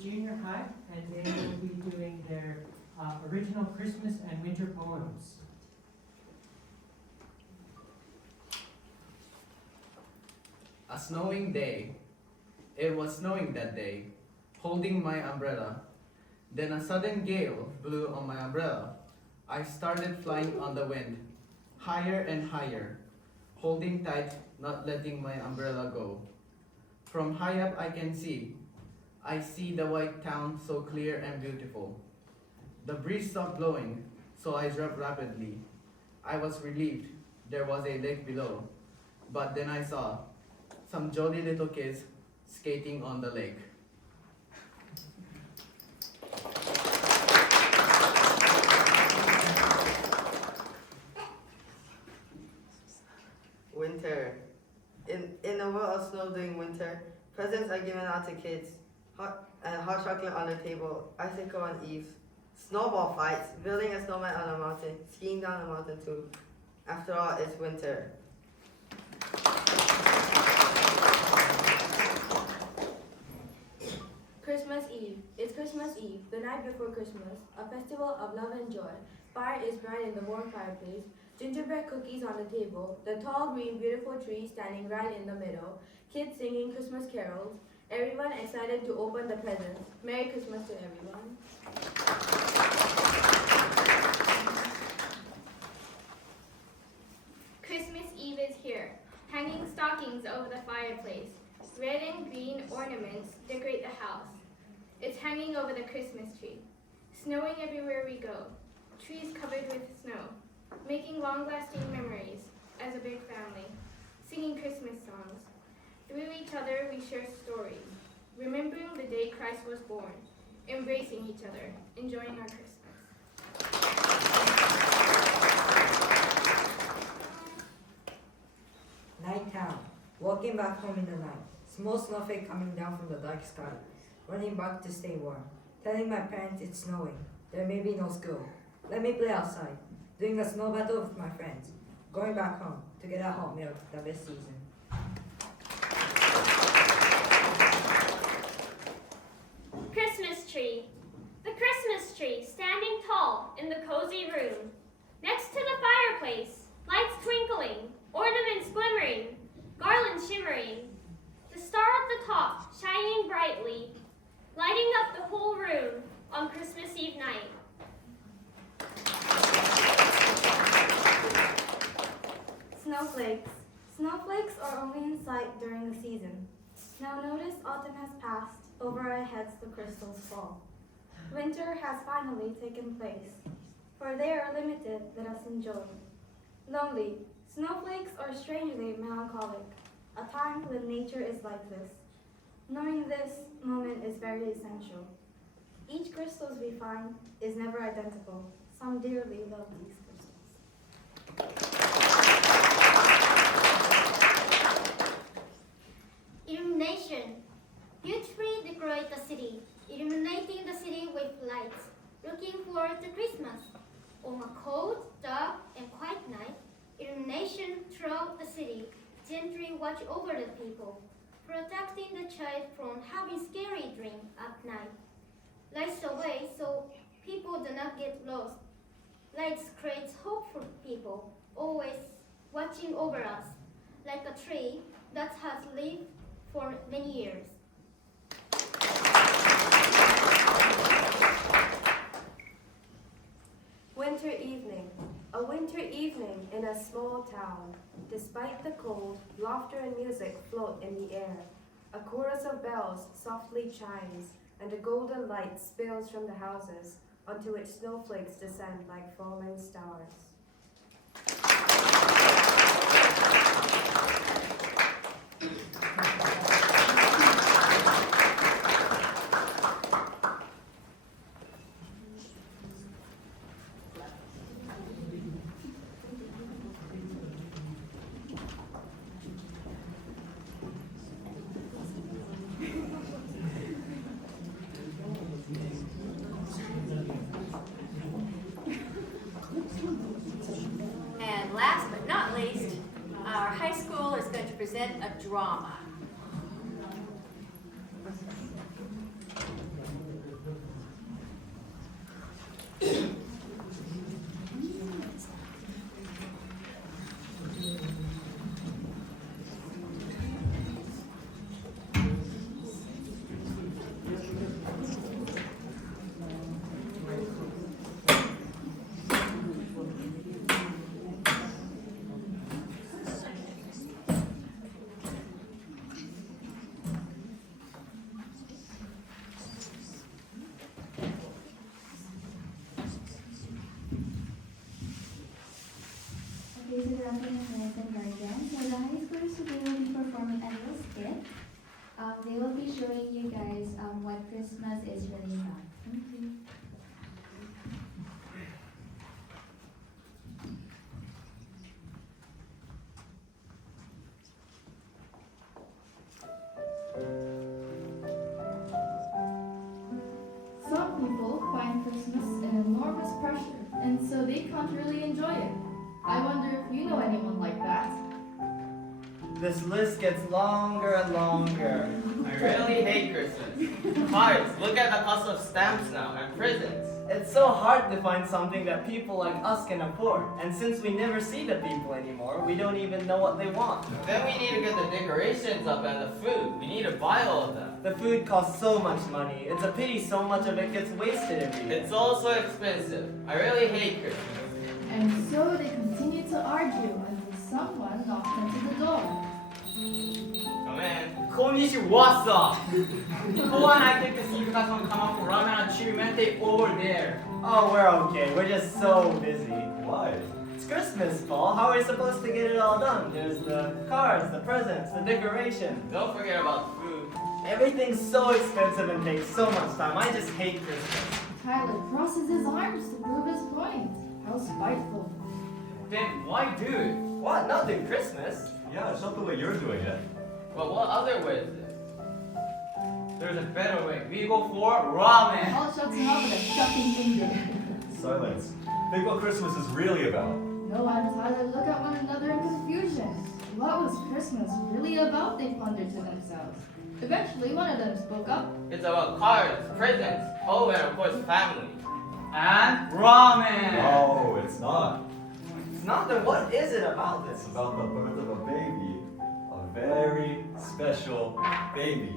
junior high, and they will be doing their original Christmas and winter poems. A snowing day. It was snowing that day, holding my umbrella. Then a sudden gale blew on my umbrella. I started flying on the wind, higher and higher, holding tight, not letting my umbrella go. From high up I can see. I see the white town so clear and beautiful. The breeze stopped blowing, so I dropped rapidly. I was relieved there was a lake below, but then I saw some jolly little kids skating on the lake. Winter. In a world of snow during winter, presents are given out to kids. Hot chocolate on the table, icicle on eaves, snowball fights, building a snowman on a mountain, skiing down a mountain too. After all, it's winter. Christmas Eve. It's Christmas Eve, the night before Christmas, a festival of love and joy. Fire is bright in the warm fireplace, gingerbread cookies on the table, the tall, green, beautiful tree standing right in the middle, kids singing Christmas carols, everyone excited to open the presents. Merry Christmas to everyone. Christmas Eve is here, hanging stockings over the fireplace. Red and green ornaments decorate the house. It's hanging over the Christmas tree. Snowing everywhere we go. Trees covered with snow. Making long-lasting memories as a big family. Singing Christmas songs. Through each other we share stories. Remembering the day Christ was born. Embracing each other. Enjoying our Christmas. Night town. Walking back home in the night. Small snowflake coming down from the dark sky. Running back to stay warm. Telling my parents it's snowing. There may be no school. Let me play outside. Doing a snow battle with my friends. Going back home to get a hot milk the best season. Christmas tree. The Christmas tree standing tall in the cozy room. Next to the fireplace, lights twinkling, ornaments glimmering, garlands shimmering. The star at the top shining brightly, lighting up the whole room on Christmas Eve night. Snowflakes. Snowflakes are only in sight during the season. Now notice autumn has passed, over our heads the crystals fall. Winter has finally taken place, for they are limited, let us enjoy. Lonely, snowflakes are strangely melancholic, a time when nature is like this. Knowing this moment is very essential. Each crystals we find is never identical. Some dearly love these crystals. Illumination. Beautifully decorate the city, illuminating the city with lights, looking forward to Christmas. On a cold, dark, and quiet night, illumination throughout the city gently watch over the people, protecting the child from having scary dreams at night. Lights away so people do not get lost. Lights creates hope for people, always watching over us, like a tree that has lived for many years. Winter evening. A winter evening in a small town. Despite the cold, laughter and music float in the air. A chorus of bells softly chimes, and a golden light spills from the houses, onto which snowflakes descend like falling stars. And last but not least, our high school is going to present a drama. Okay, so good afternoon, parents and guardians. So the high schoolers today will be performing a little skit. They will be showing you guys what Christmas is really about. Thank you. Some people find Christmas an enormous pressure, and so they can't really enjoy it. I wonder if you know anyone like that. This list gets longer and longer. I really hate Christmas. Cards, look at the cost of stamps now, and presents. It's so hard to find something that people like us can afford. And since we never see the people anymore, we don't even know what they want. Then we need to get the decorations up and the food. We need to buy all of them. The food costs so much money. It's a pity so much of it gets wasted every year. It's all so expensive. I really hate Christmas. And so they continue to argue until someone knocks into the door. Come in. こんにちは。Go on, I think to see you guys want to come up for ramen and chirimente over there. Oh, we're okay. We're just so busy. Why? It's Christmas, Paul. How are we supposed to get it all done? There's the cards, the presents, the decoration. Don't forget about food. Everything's so expensive and takes so much time. I just hate Christmas. Tyler crosses his arms to prove his point. How spiteful. Then why do it? What? Nothing Christmas? Yeah, it's not the way you're doing it. But what other way is this? There's a better way. We go for ramen. Paul shuts him up with a shocking finger. Silence. Think what Christmas is really about. Noah and Tyler look at one another in confusion. What was Christmas really about, they pondered to themselves. Eventually, one of them spoke up. It's about cards, presents, oh, and of course family. And ramen. No, it's not. It's not. Then what is it about It's this? about the birth of a baby. A very special baby.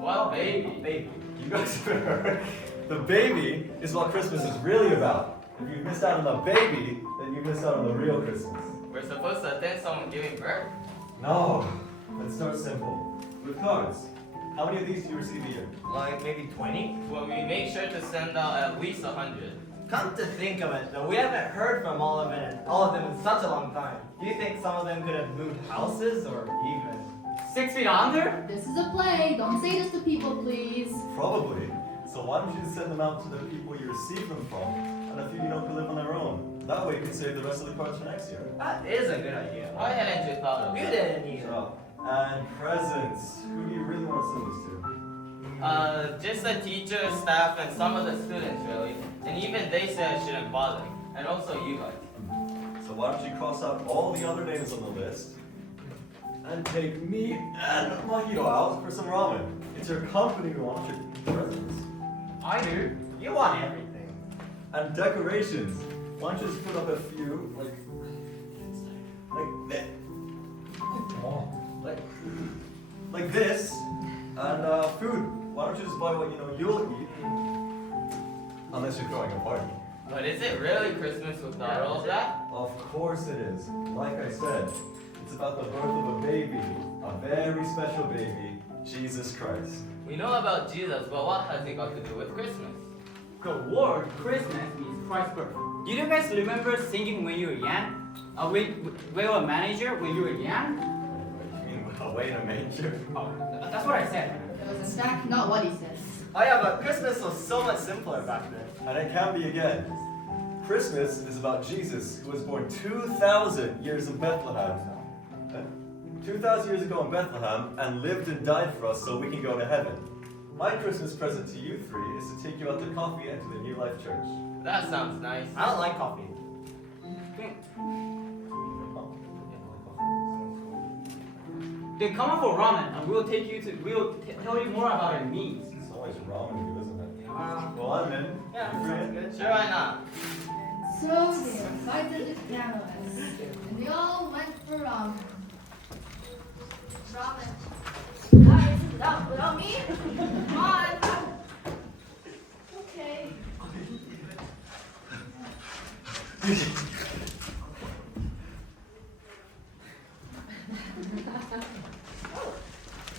What baby? Baby. You guys heard? The baby is what Christmas is really about. If you missed out on the baby, then you missed out on the real Christmas. We're supposed to attend someone giving birth? No. Let's start simple. With cards. How many of these do you receive a year? Like maybe 20? Well, we make sure to send out at least 100. Come to think of it, though, we haven't heard from all of them in such a long time. Do you think some of them could have moved houses or even? 6 feet under? This is a play. Don't say this to people, please. Probably. So why don't you just send them out to the people you receive them from, and a few you know can live on their own. That way you can save the rest of the cards for next year. That is a good idea. Why hadn't you thought of You it? didn't either. So, and presents. Who do you really want to send this to? Just the teachers, staff, and some of the students, really. And even they said I shouldn't bother. And also you guys. So why don't you cross out all the other names on the list and take me and Mahito out for some ramen. It's your company who wants your presents. I do. You want everything. And decorations. Why don't you just put up a few, like this. Like this. And food. Why don't you just buy what you know you'll eat? Unless you're throwing a party. But is it really Christmas without all of that? Of course it is. Like I said, it's about the birth of a baby. A very special baby, Jesus Christ. We know about Jesus, but what has he got to do with Christmas? The word Christmas means Christ's birth. Do you guys remember singing when you were young? When you were a manager when you were young? You mean away in a manger? Oh, that's what I said. It was in fact not what he said. Oh yeah, but Christmas was so much simpler back then. And it can be again. Christmas is about Jesus, who was born 2,000 years in Bethlehem. 2,000 years ago in Bethlehem, and lived and died for us so we can go to heaven. My Christmas present to you three is to take you out to coffee and to the New Life Church. That sounds nice. I don't like coffee. Then come up for ramen and we'll tell you more about our needs. It's always wrong with you, isn't it? Well, I'm in. Yeah, You sounds in? good. Sure, why not? So they recited the NLIS, and they all went for ramen. Guys, without me? Come on. Okay.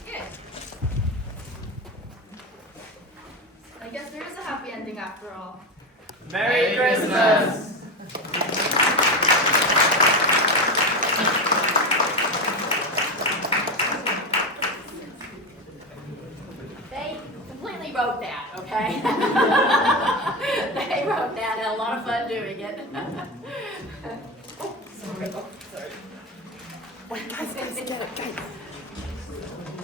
Good. I guess there is a happy ending after all. Merry Christmas! They completely wrote that, okay? They wrote that, had a lot of fun doing it.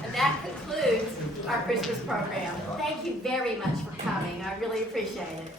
And that concludes our Christmas program. Thank you very much for coming. I really appreciate it.